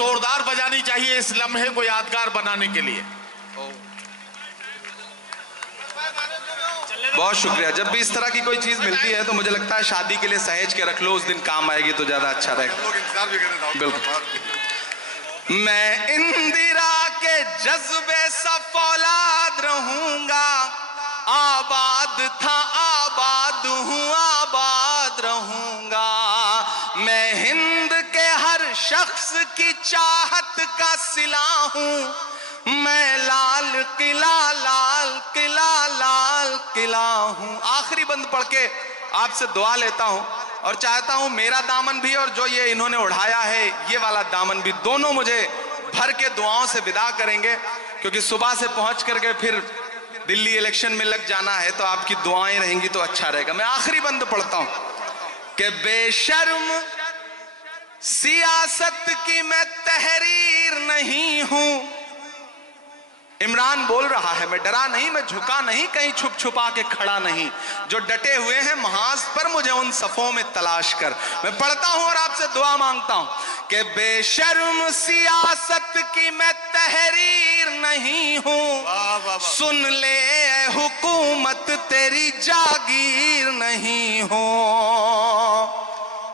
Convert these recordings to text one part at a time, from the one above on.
जोरदार बजानी चाहिए इस लम्हे को यादगार बनाने के लिए। बहुत शुक्रिया। जब भी इस तरह की कोई चीज मिलती है तो मुझे लगता है शादी के लिए सहेज के रख लो, उस दिन काम आएगी तो ज्यादा अच्छा रहेगा। बिल्कुल। मैं इंदिरा के जज्बे सा फौलाद रहूंगा, आबाद था आबाद हूँ आबाद रहूंगा। मैं हिंद के हर शख्स की चाहत का सिला हूँ, मैं लाल किला हूं। आखिरी बंद पढ़ के आपसे दुआ लेता हूं और चाहता हूं मेरा दामन भी और जो ये इन्होंने उड़ाया है ये वाला दामन भी, दोनों मुझे भर के दुआओं से विदा करेंगे, क्योंकि सुबह से पहुंच करके फिर दिल्ली इलेक्शन में लग जाना है, तो आपकी दुआएं रहेंगी तो अच्छा रहेगा। मैं आखिरी बंद पढ़ता हूं कि बेशर्म सियासत की मैं तहरीर नहीं हूं। इमरान बोल रहा है, मैं डरा नहीं, मैं झुका नहीं, कहीं छुप छुपा के खड़ा नहीं, जो डटे हुए हैं महाज पर मुझे उन सफों में तलाश कर। मैं पढ़ता हूं और आपसे दुआ मांगता हूं कि बेशर्म सियासत की मैं तहरीर नहीं हूं, सुन ले हुकूमत तेरी जागीर नहीं हूं।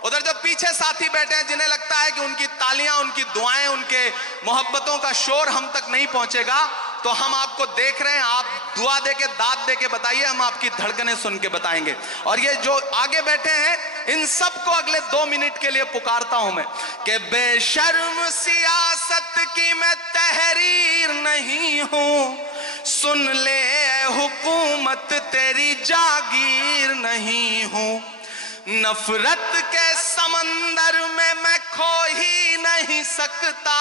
उधर जो पीछे साथी बैठे हैं जिन्हें लगता है कि उनकी तालियां, उनकी दुआएं, उनके मोहब्बतों का शोर हम तक नहीं पहुंचेगा, तो हम आपको देख रहे हैं, आप दुआ दे के दाद दे के बताइए, हम आपकी धड़कनें सुन के बताएंगे। और ये जो आगे बैठे हैं इन सबको अगले 2 मिनट के लिए पुकारता हूं मैं कि बेशर्म सियासत की मैं तहरीर नहीं हूं, सुन ले हुकूमत तेरी जागीर नहीं हूं। नफरत के समंदर में मैं खो ही नहीं सकता,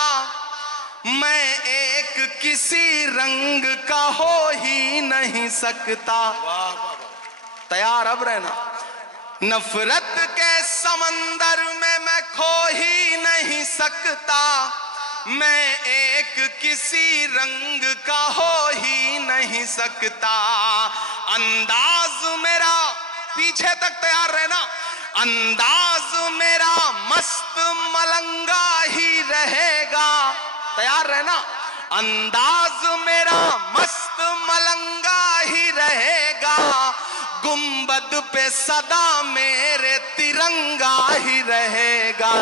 मैं एक किसी रंग का हो ही नहीं सकता। तैयार अब रहना। नफरत के समंदर में मैं खो ही नहीं सकता, मैं एक किसी रंग का हो ही नहीं सकता। अंदाज मेरा, पीछे तक तैयार रहना, अंदाज मेरा मस्त मलंगा ही रहेगा। तैयार रहना। अंदाज मेरा मस्त मलंगा ही रहेगा, गुंबद पे सदा मेरे तिरंगा ही रहेगा।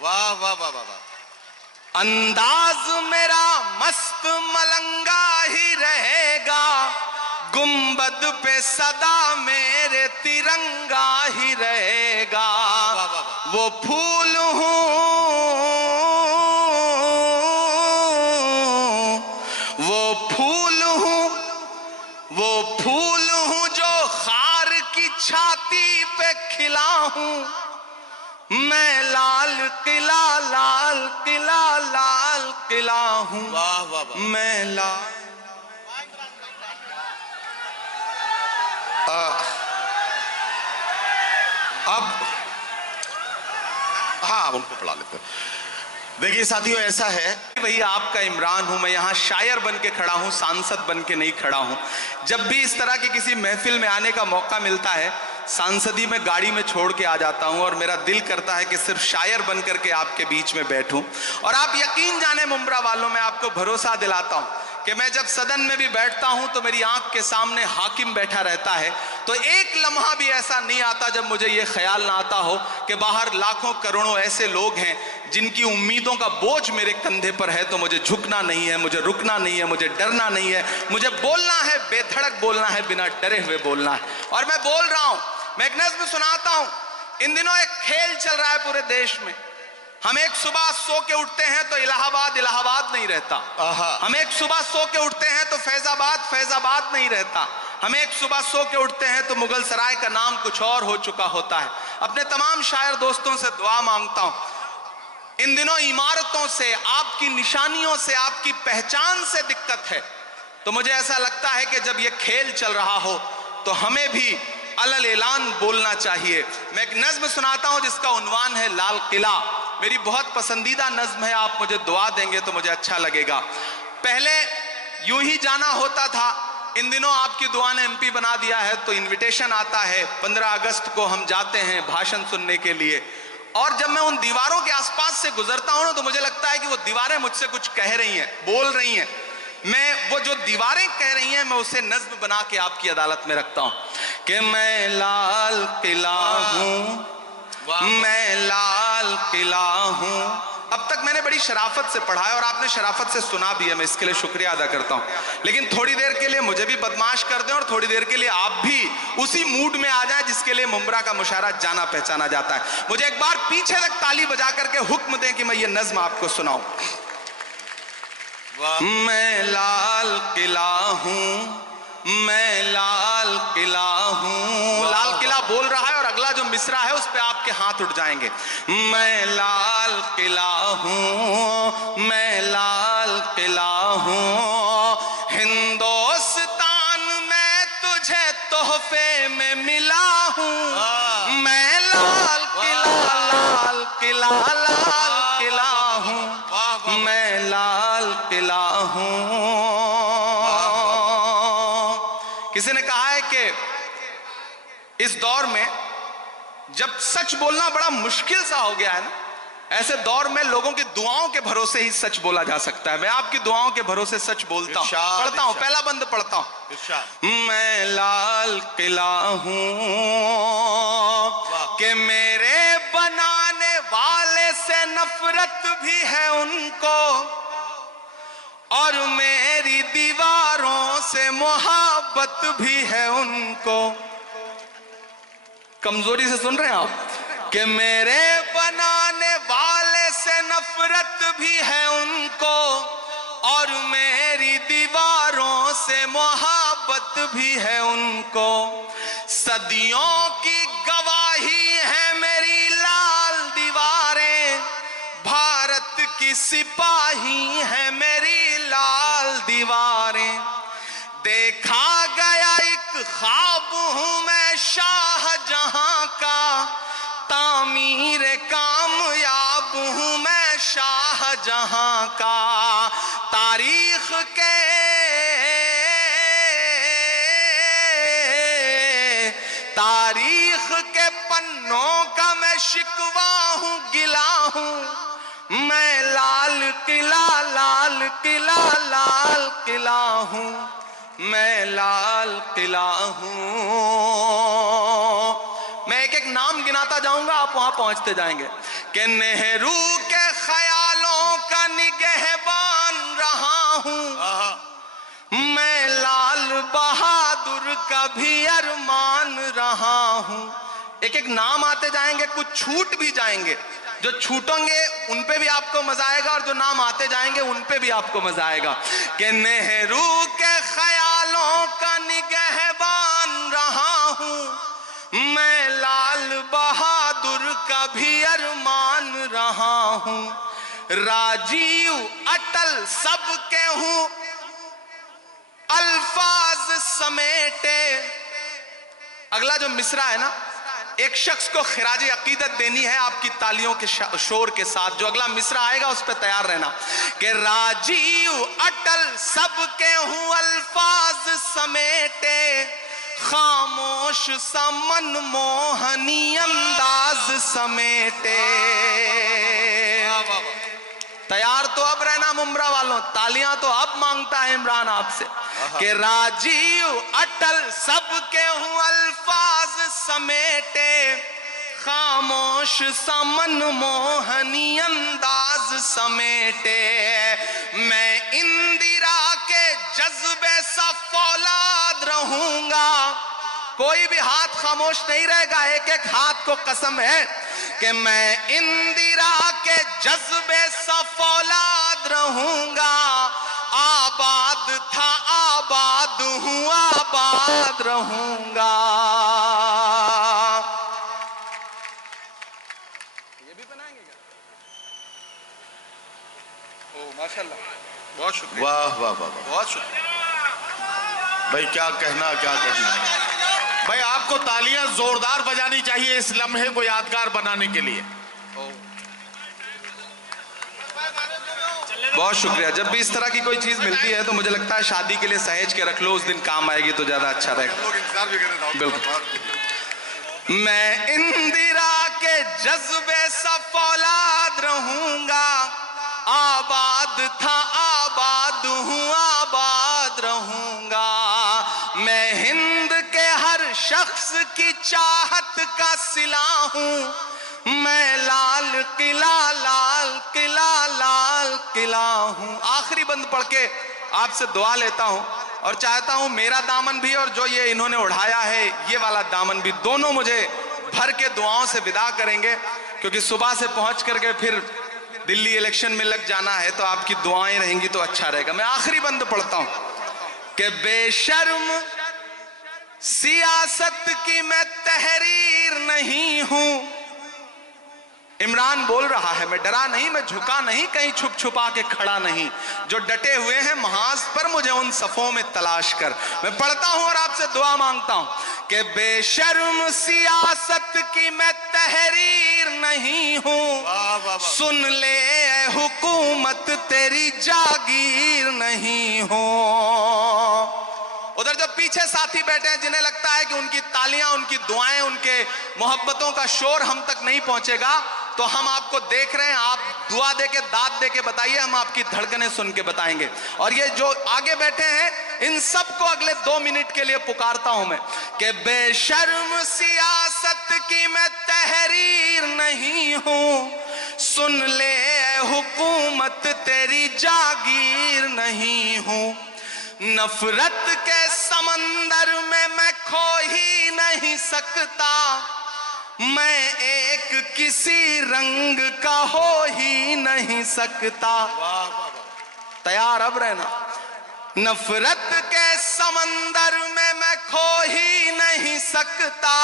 वाह वाह वाह वाह। अंदाज मेरा मस्त मलंगा ही रहेगा, गुंबद पे सदा मेरे तिरंगा ही रहेगा। वो फूल हूँ, वो फूल हूँ, वो फूल हूँ जो खार की छाती पे खिला हूँ, मैं लाल किला हूँ। वाह वाह वाह। मैं लाल अब हाँ उनको पढ़ा लेते हैं। देखिए साथियों, ऐसा है, भैया आपका इमरान हूं, मैं यहां शायर बन के खड़ा हूं, सांसद बन के नहीं खड़ा हूं। जब भी इस तरह की किसी महफिल में आने का मौका मिलता है, सांसदी में गाड़ी में छोड़ के आ जाता हूं और मेरा दिल करता है कि सिर्फ शायर बन करके आपके बीच में बैठूं। और आप यकीन जाने मुंब्रा वालों, मैं आपको भरोसा दिलाता हूं कि मैं जब सदन में भी बैठता हूं तो मेरी आंख के सामने हाकिम बैठा रहता है, तो एक लम्हा भी ऐसा नहीं आता जब मुझे ये ख्याल ना आता हो कि बाहर लाखों करोड़ों ऐसे लोग हैं जिनकी उम्मीदों का बोझ मेरे कंधे पर है, तो मुझे झुकना नहीं है, मुझे रुकना नहीं है, मुझे डरना नहीं है, मुझे बोलना है, बेधड़क बोलना है, बिना डरे हुए बोलना है। और मैं बोल रहा हूं, मैं एक नज़्म सुनाता हूं। इन दिनों एक खेल चल रहा है पूरे देश में। हम एक सुबह सो के उठते हैं तो इलाहाबाद इलाहाबाद नहीं रहता, हम एक सुबह सो के उठते हैं तो फैजाबाद फैजाबाद नहीं रहता, हम एक सुबह सो के उठते हैं तो मुगल सराय का नाम कुछ और हो चुका होता है। अपने तमाम शायर दोस्तों से दुआ मांगता हूं, इन दिनों इमारतों से, आपकी निशानियों से, आपकी पहचान से दिक्कत है, तो मुझे ऐसा लगता है कि जब यह खेल चल रहा हो तो हमें भी अलल ऐलान बोलना चाहिए। मैं एक नज्म सुनाता हूं जिसका उन्वान है लाल किला। मेरी बहुत पसंदीदा नज्म है, आप मुझे दुआ देंगे तो मुझे अच्छा लगेगा। पहले यूं ही जाना होता था, इन दिनों आपकी दुआ ने एमपी बना दिया है, तो इनविटेशन आता है, 15 अगस्त को हम जाते हैं भाषण सुनने के लिए। और जब मैं उन दीवारों के आसपास से गुजरता हूं ना तो मुझे लगता है कि वो दीवारें मुझसे कुछ कह रही हैं, बोल रही हैं। मैं वो जो दीवारें कह रही हैं मैं उसे नज्म बना के आपकी अदालत में रखता हूं कि मैं लाल किला हूं, मैं लाल किला हूं। अब तक मैंने बड़ी शराफत से पढ़ा है और आपने शराफत से सुना भी है, मैं इसके लिए शुक्रिया अदा करता हूं। लेकिन थोड़ी देर के लिए मुझे भी बदमाश कर दें और थोड़ी देर के लिए आप भी उसी मूड में आ जाएं जिसके लिए मुमरा का मुशायरा जाना पहचाना जाता है। मुझे एक बार पीछे तक ताली बजा करके हुक्म दें कि मैं ये नज्म आपको सुनाऊं। मैं लाल किला हूं, मैं लाल किला हूं। लाल किला बोल रहा है और अगला जो मिसरा है उस पे आपके हाथ उठ जाएंगे। मैं लाल किला हूं, मैं लाल किला हूं। हिंदुस्तान में तुझे तोहफे में मिला हूं। मैं लाल किला, लाल किला, लाल किला हूं। मैं लाल किला हूं। किसी ने कहा है कि इस दौर में जब सच बोलना बड़ा मुश्किल सा हो गया है ना, ऐसे दौर में लोगों की दुआओं के भरोसे ही सच बोला जा सकता है। मैं आपकी दुआओं के भरोसे सच बोलता हूं, पढ़ता हूं, पहला बंद पढ़ता हूं। मैं लाल किला हूं कि मेरे बनाने वाले से नफरत भी है उनको और मेरी दीवारों से मोहब्बत भी है उनको। कमजोरी से सुन रहे हैं आप कि मेरे बनाने वाले से नफरत भी है उनको और मेरी दीवारों से मोहब्बत भी है उनको। सदियों की गवाही है मेरी लाल दीवारें, भारत की सिपाही है मेरी लाल दीवारें। देखा गया एक ख्वाब हूं मैं शाहजहां का, तामीर कामयाब हूं मैं शाहजहां का। तारीख के पन्नों का मैं शिकवा हूं, गिला हूं। मैं लाल किला, लाल किला, लाल किला हूं। मैं लाल किला हूं। मैं एक एक नाम गिनाता जाऊंगा, आप वहां पहुंचते जाएंगे कि नेहरू के ख्यालों का निगहबान रहा हूं। मैं लाल बहादुर का भी अरमान रहा हूं। एक एक नाम आते जाएंगे, कुछ छूट भी जाएंगे। जो छूटेंगे उन पे भी आपको मजा आएगा और जो नाम आते जाएंगे उन पे भी आपको मजा आएगा कि नेहरू के ख्यालों का निगहबान रहा हूं। मैं लाल बहादुर का भी अरमान रहा हूं। राजीव अटल सबके हूं, अल्फाज समेटे। अगला जो मिसरा है ना, एक शख्स को खिराज अकीदत देनी है आपकी तालियों के शोर के साथ। जो अगला मिसरा आएगा उस पर तैयार रहना कि राजीव अटल सबके हूं, अल्फाज समेटे। खामोश सा मनमोहनी अंदाज समेटे। तैयार तो अब रहना मुमरा वालों, तालियां तो अब मांगता है इमरान आपसे कि राजीव अटल सबके हूं, अल्फाज समेटे। खामोश सा मनमोहनी अंदाज समेटे। मैं इंदिरा के जज्बे सा फौलाद रहूंगा। कोई भी हाथ खामोश नहीं रहेगा, एक एक हाथ को कसम है कि मैं इंदिरा के जज्बे सा फौलाद रहूंगा। आबाद था आबाद हूं, आबाद रहूंगा। ये भी बनाएंगे क्या? ओ माशाल्लाह, बहुत शुक्रिया। वाह वाह वाह वाह, बहुत शुक्रिया भाई। क्या कहना, क्या कहना भाई। आपको तालियां जोरदार बजानी चाहिए इस लम्हे को यादगार बनाने के लिए। बहुत शुक्रिया। जब भी इस तरह की कोई चीज मिलती है तो मुझे लगता है शादी के लिए सहेज के रख लो, उस दिन काम आएगी तो ज्यादा अच्छा रहेगा। बिल्कुल। मैं इंदिरा के जज्बे सा फौलाद रहूंगा। आबाद था आबाद हूं आबाद रहूंगा। मैं हिंद के हर शख्स की चाहत का सिला हूं। मैं लाल किला हूं। आखिरी बंद पढ़ के आपसे दुआ लेता हूं और चाहता हूं मेरा दामन भी और जो ये इन्होंने उड़ाया है ये वाला दामन भी, दोनों मुझे भर के दुआओं से विदा करेंगे, क्योंकि सुबह से पहुंच करके फिर दिल्ली इलेक्शन में लग जाना है, तो आपकी दुआएं रहेंगी तो अच्छा रहेगा। मैं आखिरी बंद पढ़ता हूं कि बेशर्म सियासत की मैं तहरीर नहीं हूं। इमरान बोल रहा है, मैं डरा नहीं, मैं झुका नहीं, कहीं छुप छुपा के खड़ा नहीं। जो डटे हुए हैं महाज पर मुझे उन सफों में तलाश कर। मैं पढ़ता हूं और आपसे दुआ मांगता हूं कि बेशर्म सियासत की मैं तहरीर नहीं हूं। सुन ले ए हुकूमत तेरी जागीर नहीं हूं। उधर जो पीछे साथी बैठे हैं जिन्हें लगता है कि उनकी तालियां, उनकी दुआएं, उनके मोहब्बतों का शोर हम तक नहीं पहुंचेगा, तो हम आपको देख रहे हैं, आप दुआ दे के दाद दे के बताइए, हम आपकी धड़कनें सुन के बताएंगे। और ये जो आगे बैठे हैं इन सबको अगले 2 मिनट के लिए पुकारता हूं मैं कि बेशर्म सियासत की मैं तहरीर नहीं हूं। सुन ले ए हुकूमत तेरी जागीर नहीं हूं। नफरत के समंदर में मैं खो ही नहीं सकता। मैं एक किसी रंग का हो ही नहीं सकता। तैयार अब रहना। नफरत के समंदर में मैं खो ही नहीं सकता।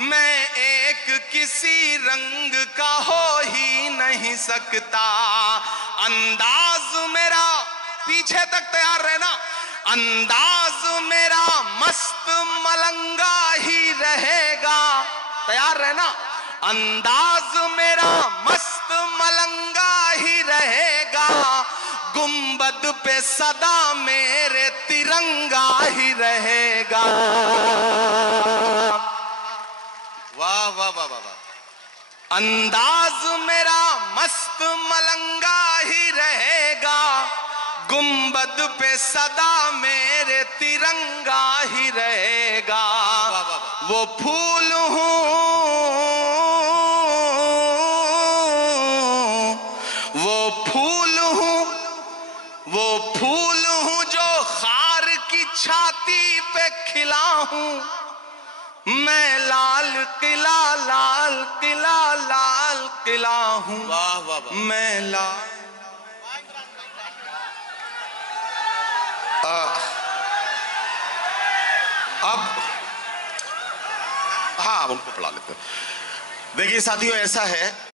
मैं एक किसी रंग का हो ही नहीं सकता। अंदाज मेरा, पीछे तक तैयार रहना, अंदाज मेरा मस्त मलंगा ही रहेगा। तैयार रहना। अंदाज मेरा मस्त मलंगा ही रहेगा। गुंबद पे सदा मेरे तिरंगा ही रहेगा। वाह वाह वाह वाह वाह। अंदाज मेरा मस्त मलंगा ही रहेगा। गुंबद पे सदा मेरे तिरंगा ही रहेगा। वो फूल हूं, वो फूल हूं, वो फूल हूं जो खार की छाती पे खिला हूं। मैं लाल किला हूं। वाह वाह वाह। मैं लाल अब हाँ, उनको पढ़ा लेते हैं। देखिए साथियों, ऐसा है